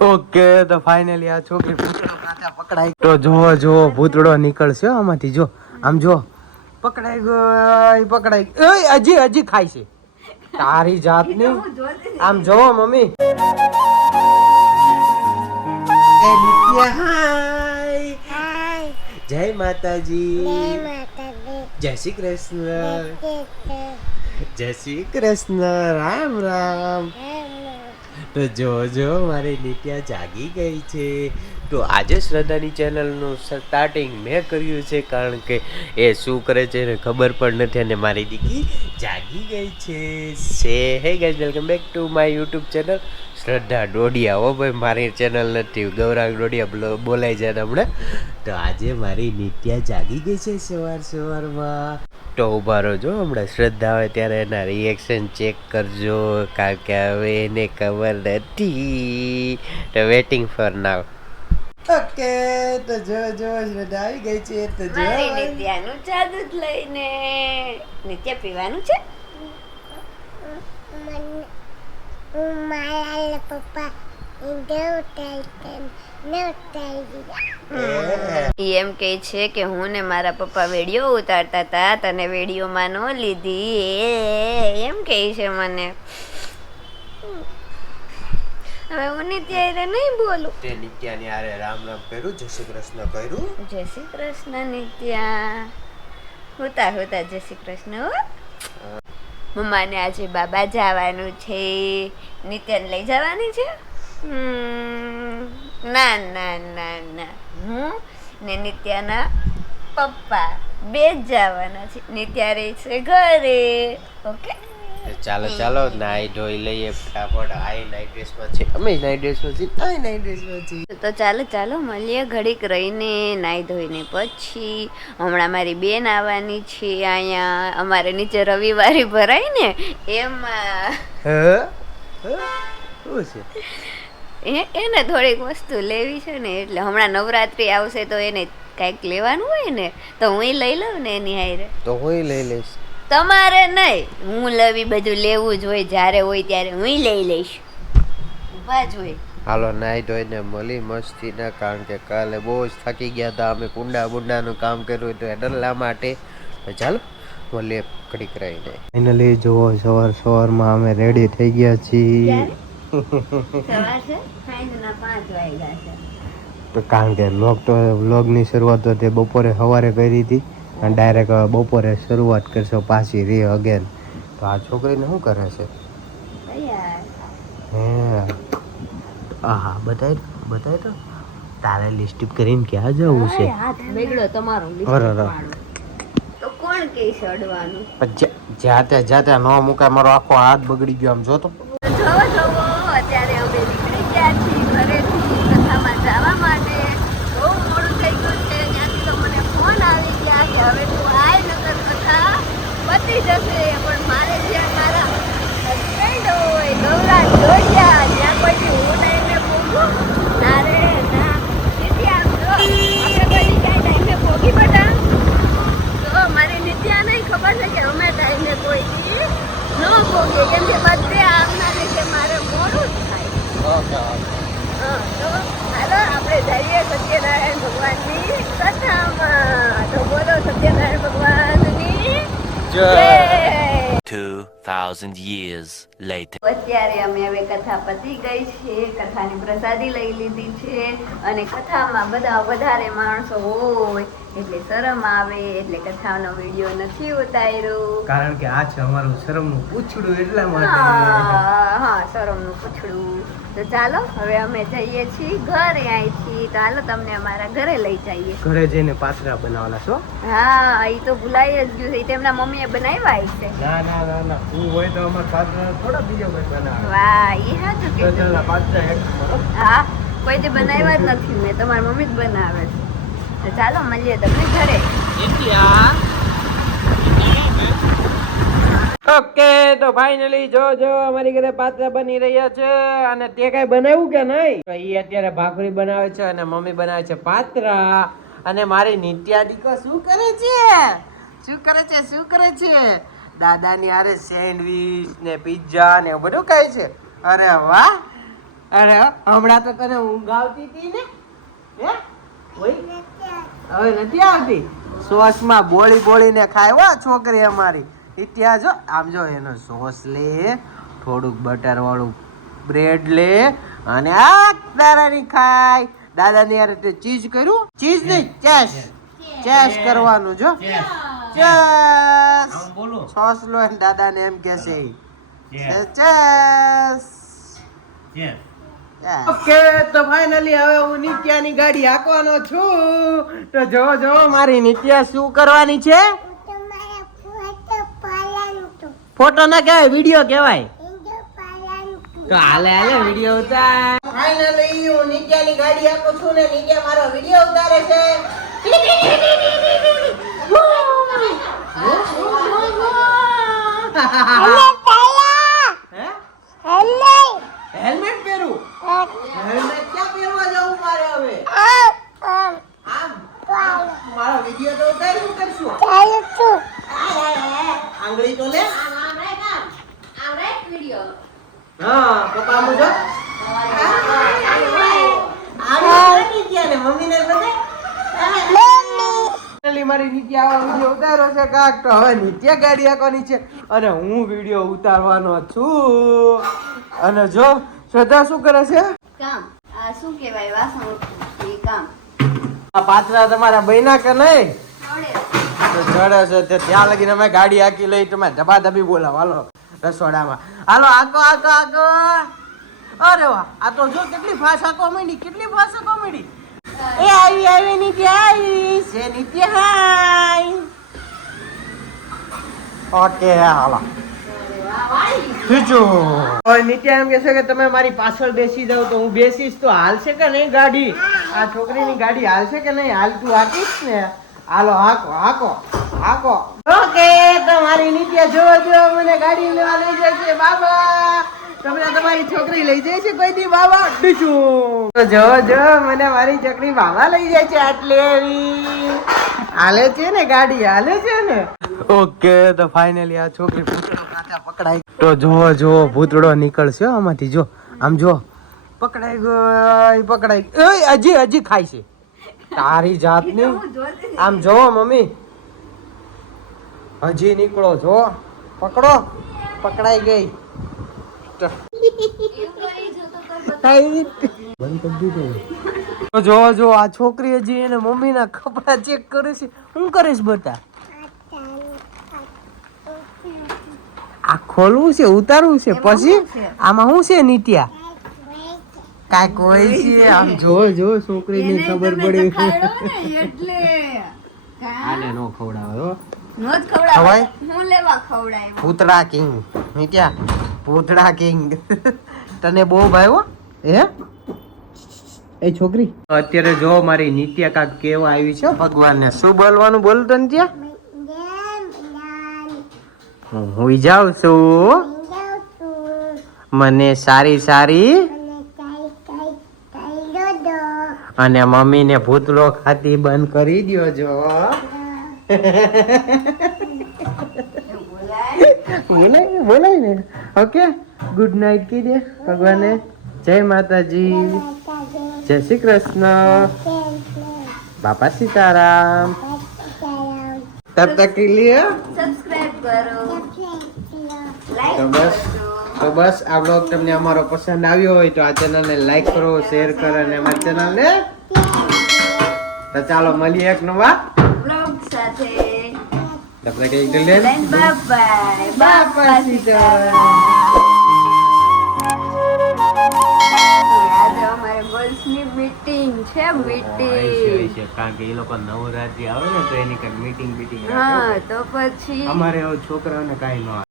okay તો finally આ છોકરી ભૂતડો કાચા પકડાઈ તો જો ભૂતડો નીકળશે આમાંથી જો આમ જો પકડાઈ ગઈ હજી ખાય છે તારી જાતની આમ જો મમ્મી જય માતાજી જય શ્રી કૃષ્ણ જય શ્રી કૃષ્ણ રામ રામ તો જો મારી નિત્યા જાગી ગઈ છે તો આજે શ્રદ્ધાની ચેનલનું સ્ટાર્ટિંગ મેં કર્યું છે કારણ કે એ શું કરે છે એને ખબર પણ નથી અને મારી દીકરી જાગી ગઈ છે hey guys welcome back to my YouTube channel શ્રદ્ધા ડોડિયા હો ભાઈ મારી ચેનલ નથી ગૌરાંગ ડોડિયા બોલાય છે હમણાં તો આજે મારી નિત્યા જાગી ગઈ છે સવારમાં તો ઉભા રહો હમણાં શ્રદ્ધા હોય ત્યારે એના રિએક્શન ચેક કરજો કારણ કે હવે એને ખબર નથી તો વેટિંગ ફોર નાવ ઓકે તો જો શ્રદ્ધા આવી ગઈ છે તો જો નિત્યાનું ચા દૂધ લઈને નિત્યા પીવાનું છે મારા પપ્પા એમ કે છે કે હું ને મારા પપ્પા વિડીયો ઉતારતા હતા તને વિડીયોમાં ન લીધી એમ કે છે મને હવે હું નિત્યા નહીં બોલું તે નિત્યાની આરે રામ રામ કર્યું જય શ્રી કૃષ્ણ કર્યું જય શ્રી કૃષ્ણ નિત્યા હોતા જય શ્રી કૃષ્ણ હો મમ્માને આજે બાબા જવાનું છે નિત્યાને લઈ જવાની છે ના હું ને નિત્યાના પપ્પા બે જ જવાના છે નિત્યા રહી છે ઘરે ઓકે ચાલો નાઈ ધોઈ લઈએ ફટાફટ આઈ નાઈટ ડ્રેસમાં છે અમે નાઈટ ડ્રેસમાં છીએ આઈ નાઈટ ડ્રેસમાં છીએ તો ચાલો મળીએ ઘડીક રહીને નાઈ ધોઈને પછી હમણાં મારી બેન આવવાની છે અહીંયા અમારે નીચે રવિવારે ભરાય ને એમાં શું છે એને થોડીક વસ્તુ લેવી છે ને એટલે હમણાં નવરાત્રી આવશે તો એને કાંઈક લેવાનું હોય ને તો હું લઈ લઉં ને એની હારે તો હું લઈ લઈશ તમારે નહીં હું લવી બધું લેવું જ હોય જ્યારે હોય ત્યારે હું લઈ લઈશ ઊભા જ હોય હાલો નાઈ ધોઈને મળી મસ્તી ના કારણ કે કાલે બહુ જ થાકી ગયા હતા અમે કુંડાનું કામ કર્યું હતું એટલા માટે તો ચાલો મળીએ ઘડીક રહીને ફાઇનલી જુઓ સવારમાં અમે રેડી થઈ ગયા છીએ તો કારણ કે વ્લોગની શરૂઆત તો તે બપોરે સવારે કરી હતી અને ડાયરેક્ટ બપોરે શરૂઆત કરશો પાછી રે અગેન તો આ છોકરીને શું કરે છે હા બતાય તો તારે લિપસ્ટિક કરીને ક્યાં જવું છે જાતે ન મુકાય મારો આખો હાથ બગડી ગયો આમ જોતો અત્યારે અમે નીકળી ગયા છીએ ઘરેથી કથામાં જવા માટે બહુ મોડું થઈ ગયું છે ત્યાંથી તો મને ફોન આવી ગયા કે હવે તું આય નગર કથા પતી જશે પણ મારે જ્યાં મારા હસબન્ડ હોય ગૌરાંગ ડોડિયા જ્યાં પછી હું ટાઈમે પહોંચું ના રે ના નિત્યા આપણે કઈ ટાઈમે પહોંચી બધા તો મારી નિત્યા નહીં ખબર છે કે અમે ટાઈમે કોઈ ન પહોંચીએ કેમ કે બધે આવનાર રીતે મારે મોડું જ થાય તો હાલો આપણે જઈએ સત્યનારાયણ ભગવાનની કથામાં તો બોલો સત્યનારાયણ ભગવાનની જય 2000 years later અત્યારે અમે હવે કથા પતી ગઈ છે કથાની પ્રસાદી લઈ લીધી છે અને કથામાં બધા વધારે માણસો હોય એટલે શરમ આવે એટલે કથાનો વિડીયો નથી ઉતાર્યો કારણ કે આ છે અમારું શરમનું પૂછડું એટલા માટે હા શરમનું પૂછડું તો ચાલો હવે અમે જઈએ છીએ ઘરે અહીંથી તો હાલો તમને અમારા ઘરે લઈ જઈએ ઘરે જઈને પાતરા બનાવવાના છો હા એ તો ભૂલાઈ જ ગયું છે તેમના મમ્મીએ બનાવ્યા છે ના તું હોય તો અમાર પાતરા થોડા બીજો કોઈ બનાવે વાહ એ સાચું કે પાતરા એક હા કોઈ તે બનાવ્યા જ નથી મેં તમારી મમ્મી જ બનાવે છે તો ચાલો મળીએ તમને ઘરે ઓકે તો ફાઇનલી જો અમારી ઘરે પાતરા બની રહ્યા છે અને તે કઈ બનાવ્યું કે નહીં તો ઈ અત્યારે ભાખરી બનાવે છે અને મમ્મી બનાવે છે પાતરા અને મારી નિત્યા દીકો શું કરે છે દાદાની હારે સેન્ડવીચ ને પિઝા ને એવું બધું ખાય છે અરે વાહ અરે હમણાં તો તને ઊંઘ આવતી હતી ને હે ઓય હવે નથી આવતી સોસમાં બોળીને ખાય હો છોકરી અમારી ઇતિહાસ જો આમ જો એનો સોસ લે થોડુંક બટર વાળું બ્રેડ લે અને આ દાદાની ખાય દાદાની યાર તે ચીઝ કર્યું ચીઝ નહીં ચેસ કરવાનું જો ચેસ બોલો સોસ લો અને દાદાને એમ કહેશે ચેસ ઓકે તો ફાઇનલી હવે હું નિત્યાની ગાડી હાંકવાનો છું તો જો મારી નિત્યા શું કરવાની છે ફોટો ના કહેવાય વિડિયો કહેવાય તો હાલે વિડિયો ઉતાર ફાઇનલી હું નિત્યાની ગાડી હાંકું છું ને નિત્યા મારો વિડિયો ઉતારે છે હેલ્મેટ પહેરું હેલ્મેટ ક્યાં પહેરવા જવું મારે હવે આમ મારો વિડિયો તો ઉતાર શું કરશું આંગળી તો લે હા પપ્પા મુજો મમ્મી ને બતાય મારી નિત્યા વિડિયો ઉતાર્યો છે કાક તો હવે નિત્યા ગાડી હાંકવાની છે અને હું વિડિયો ઉતારવાનો છું અને જો શ્રદ્ધા શું કરે છે કામ આ શું કહેવાય વાસણ ઉઠવું એ કામ આ પાછલા તમારા બૈના કે નહીં જોડે તો જડે છે તે ત્યાં લગીને અમે ગાડી હાકી લઈ તમે ધબાધબી બોલાવો હાલો રસોડામાં હાલો આકો અરે વાહ આ તો જો કેટલી ભાષા કોમેડી એ આવી નિત્યા આવી છે નિત્યા હાય ઓકે હાલો ખીચો ઓય નિત્યા એમ કહેશે કે તમે મારી પાછળ બેસી જાવ તો હું બેસીશ તો હાલશે કે નહીં ગાડી આ છોકરીની ગાડી હાલશે કે નહીં હાલતું હાકીશ ને હાલો હાકો ઓકે તો મારી નિત્યા જો મને ગાડી લેવા લઈ જાય છે બાબા તમને તમારી છોકરી લઈ જાય છે કોઈ દી બાબા ડીચું તો જો મને મારી છોકરી બાબા લઈ જાય છે આટલે એવી હાલે છે ને ગાડી હાલે છે ને ઓકે તો ફાઇનલી આ છોકરી ભૂતડો ખાતા પકડાઈ તો જો ભૂતડો નીકળશે આમાંથી જો આમ જો પકડાઈ ગઈ હજી ખાય છે તારી જાતની આમ જો મમ્મી હજી નીકળો જો પકડાઈ ગઈ જો આ છોકરી હજી એને મમ્મી ના કપડા ચેક કરે છે શું કરીશ બતા આ ખોલવું છે ઉતારવું છે પછી આમાં શું છે નિત્યા કાંઈ કોઈ છે આમ જો છોકરીને ખબર પડી આને નો ખવડાવે હો ખવાય હું લેવા ખવડાય પૂતળા કિંગ નિત્યા પૂતળા કિંગ તને બહુ ભાઈઓ એ છોકરી અત્યારે જો મારી નિત્યા કાક કેવા આવી છે ભગવાનને શું બોલવાનું બોલતો ને ત્યાં હું જાઉં છું મને સારી અને મમ્મીને ભૂતળો ખાતી બંધ કરી દ્યો જો બોલાય ને ઓકે ગુડ નાઇટ કી દે ભગવાને જય માતાજી જય શ્રી કૃષ્ણ બાપા સીતારામ તબ તક કે લીએ સબસ્ક્રાઇબ કરો તો લાઈક બસ આ બ્લોગ તમને અમારો પસંદ આવ્યો હોય તો આ ચેનલને લાઈક કરો શેર કરો અને અમારી ચેનલને તો ચાલો મળીએ એક નવા બ્લોગ સાથે તબ તક એક દિલ બાય બાપા સીતારામ આજે અમારે ગર્લ્સની મીટિંગ છે કારણ કે એ લોકો નવરાત્રી આવે ને તો એની કઈ મીટિંગ હા તો પછી અમારે છોકરાઓને કઈ ન